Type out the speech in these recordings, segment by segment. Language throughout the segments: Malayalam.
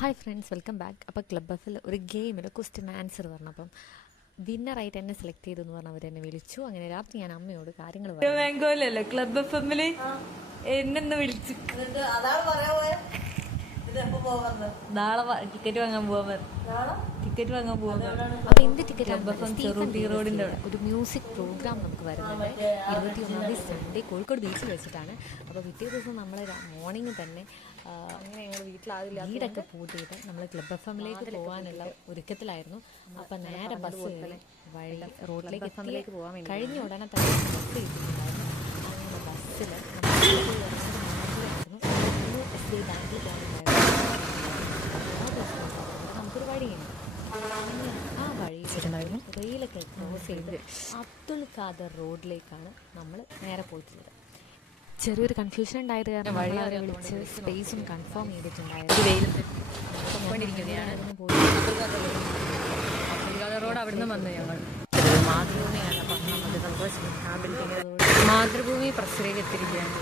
Hi friends, welcome back. അപ്പോൾ ക്ലബ് എഫിൽ ഒരു ഗെയിമിൽ ക്വസ്റ്റ്യൻ ആൻസർ പറഞ്ഞു. അപ്പം വിന്നറായിട്ട് എന്നെ സെലക്ട് ചെയ്തു എന്ന് പറഞ്ഞ് അവരെന്നെ വിളിച്ചു. അങ്ങനെ രാത്രി ഞാൻ അമ്മയോട് കാര്യങ്ങൾ ബാങ്കോലല്ലേ ക്ലബ് എഫ് എമ്മില് എന്നെ വിളിച്ചു. നാളെ ടിക്കറ്റ് വാങ്ങാൻ പോവാൻ അപ്പോൾ എന്ത് ടിക്കറ്റ്? ചെറുട്ടി റോഡിന്റെ ഒരു മ്യൂസിക് പ്രോഗ്രാം നമുക്ക് വരുന്നുണ്ട് 21 സൺഡേ കോഴിക്കോട് ബീച്ചിൽ വെച്ചിട്ടാണ്. അപ്പോൾ പിറ്റേ ദിവസം നമ്മൾ മോർണിംഗ് തന്നെ അങ്ങനെ ഞങ്ങൾ വീടൊക്കെ പൂട്ടിയിട്ട് നമ്മൾ ക്ലബ് എഫ് എമ്മിലേക്ക് പോകാനുള്ള ഒരുക്കത്തിലായിരുന്നു. അപ്പം നേരെ ബസ് വഴി റോഡിലേക്ക് പോകാൻ വേണ്ടി കഴിഞ്ഞ ഉടനെ തന്നെ ബസ് കിട്ടുന്നുണ്ടായിരുന്നു. അങ്ങനെ ബസ്സിൽ SBI ബാങ്കിൽ പോകാനുണ്ടായിരുന്നു. നമുക്കൊരു വഴിയുണ്ട്, ആ വഴി റെയിലൊക്കെ ക്രോസ് ചെയ്ത് അബ്ദുൽ ഖാദർ റോഡിലേക്കാണ് നമ്മൾ നേരെ പോയിട്ടുള്ളത്. ചെറിയൊരു കൺഫ്യൂഷൻ ഉണ്ടായത് കാരണം വഴി അവരെ വിളിച്ച് സ്പേസും കൺഫേം ചെയ്തിട്ടുണ്ടായിരുന്നു. റോഡ് അവിടുന്ന് വന്നു ഞങ്ങൾ മാതൃഭൂമി പ്രസിലേക്ക് എത്തിയിരിക്കുകയാണ്.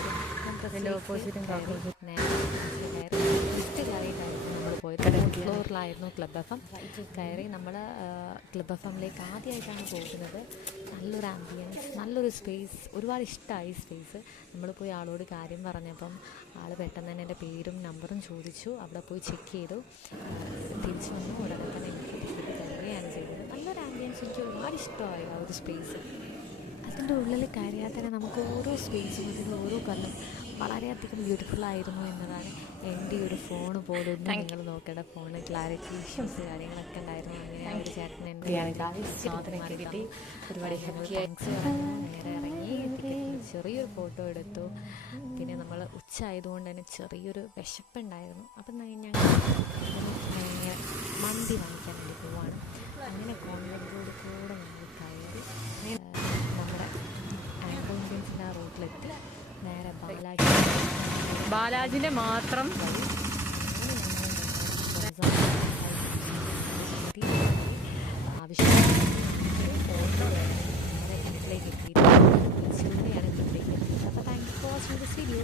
അതിൻ്റെ ഓപ്പോസിറ്റും നമ്മൾ പോയത് ഫ്ലോറിലായിരുന്നു ക്ലബ് എഫ് എം. കയറി നമ്മൾ ക്ലബ് എഫ് എമ്മിലേക്ക് ആദ്യമായിട്ടാണ് പോകുന്നത്. നല്ലൊരു ആംബിയൻസ്, നല്ലൊരു സ്പേസ്, ഒരുപാട് ഇഷ്ടമായി സ്പേസ്. നമ്മൾ പോയി ആളോട് കാര്യം പറഞ്ഞപ്പം ആൾ പെട്ടെന്ന് തന്നെ എൻ്റെ പേരും നമ്പറും ചോദിച്ചു. അവിടെ പോയി ചെക്ക് ചെയ്തു, തിരിച്ചു വന്നു. ഉടനെ തന്നെ എനിക്ക് കയറുകയാണ് ചെയ്തത്. നല്ലൊരു ആംബിയൻസ്, എനിക്ക് ഒരുപാട് ഇഷ്ടമായി ആ ഒരു സ്പേസ്. അതിൻ്റെ ഉള്ളിൽ കയറിയാൽ തന്നെ നമുക്ക് ഓരോ സ്പേസും അതിൻ്റെ ഓരോ കല്ലും വളരെയധികം ബ്യൂട്ടിഫുള്ളായിരുന്നു എന്നതാണ്. എൻ്റെ ഒരു ഫോണ് പോലും നിങ്ങൾ നോക്കേണ്ട, ഫോണ് ക്ലാരിറ്റി ഇഷ്യൂസ് കാര്യങ്ങളൊക്കെ ഉണ്ടായിരുന്നു. അങ്ങനെ ആ ഒരു ചേട്ടൻ എൻ്റെ സാധനമൊക്കെ കിട്ടി. ഒരുപാട് താങ്ക്സ് പറഞ്ഞു. നേരെ ഇറങ്ങി ചെറിയൊരു ഫോട്ടോ എടുത്തു. പിന്നെ നമ്മൾ ഉച്ച ആയതുകൊണ്ട് തന്നെ ചെറിയൊരു വിശപ്പുണ്ടായിരുന്നു. അപ്പം ഞങ്ങൾ മന്തി വാങ്ങിക്കാൻ വേണ്ടി പോവാണ്. അങ്ങനെ കോൺവെൻറ്റ് റോഡ് കൂടെ ഞങ്ങൾ കയറി നമ്മുടെ ആംബുലൻസിൻ്റെ ആ റൂട്ടിലെത്തി. നേരെ ബാലാജിൻ്റെ ബാലാജിന്റെ മാത്രം